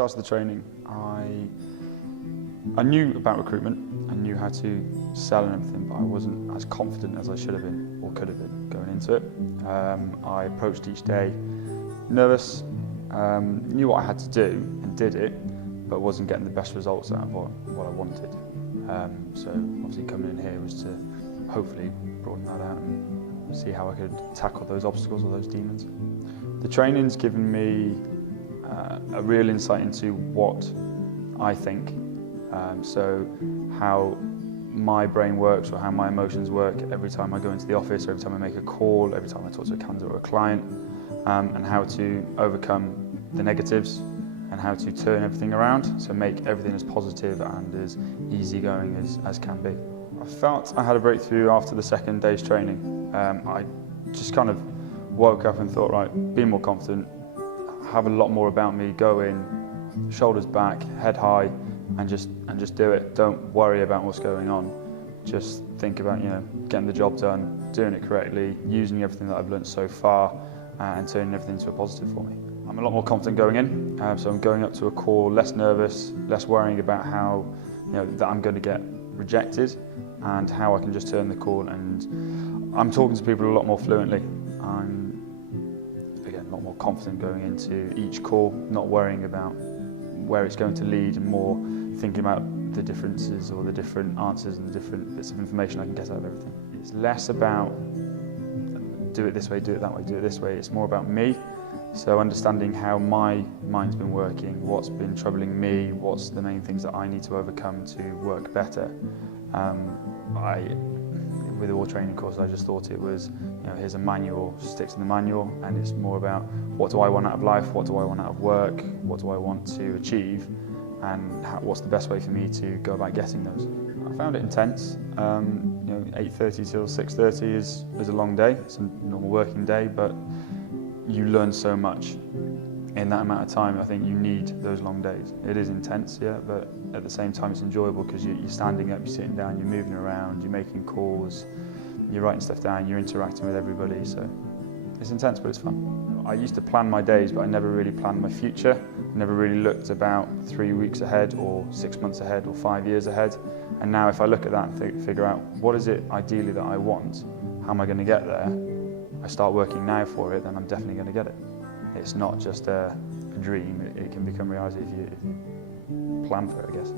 started the training, I knew about recruitment. I knew how to sell and everything, but I wasn't as confident as I should have been or could have been going into it. I approached each day nervous, knew what I had to do and did it, but wasn't getting the best results out of what I wanted. So obviously coming in here was to hopefully broaden that out and see how I could tackle those obstacles or those demons. The training's given me a real insight into what I think, so how my brain works or how my emotions work every time I go into the office, or every time I make a call, every time I talk to a candidate or a client, and how to overcome the negatives and how to turn everything around, so make everything as positive and as easygoing as can be. I felt I had a breakthrough after the second day's training. I just kind of woke up and thought, right, be more confident, have a lot more about me, go in, shoulders back, head high, and just do it. Don't worry about what's going on. Just think about, getting the job done, doing it correctly, using everything that I've learned so far, and turning everything into a positive for me. I'm a lot more confident going in, so I'm going up to a call less nervous, less worrying about how, that I'm going to get rejected, and how I can just turn the call. And I'm talking to people a lot more fluently. I'm, again, a lot more confident going into each call, not worrying about where it's going to lead, and more thinking about the differences or the different answers and the different bits of information I can get out of everything. It's less about do it this way, do it that way, do it this way. It's more about me. So understanding how my mind's been working, what's been troubling me, what's the main things that I need to overcome to work better. With all training courses, I just thought it was, here's a manual, stick to the manual, and it's more about what do I want out of life, what do I want out of work, what do I want to achieve, and what's the best way for me to go about getting those. I found it intense. 8:30 till 6:30 is a long day. It's a normal working day, but you learn so much in that amount of time. I think you need those long days. It is intense, yeah, but at the same time it's enjoyable because you're standing up, you're sitting down, you're moving around, you're making calls, you're writing stuff down, you're interacting with everybody, so it's intense, but it's fun. I used to plan my days, but I never really planned my future. I never really looked about 3 weeks ahead or 6 months ahead or 5 years ahead. And now if I look at that and figure out what is it ideally that I want, how am I going to get there, I start working now for it, then I'm definitely going to get it. It's not just a dream, it can become reality if you plan for it, I guess.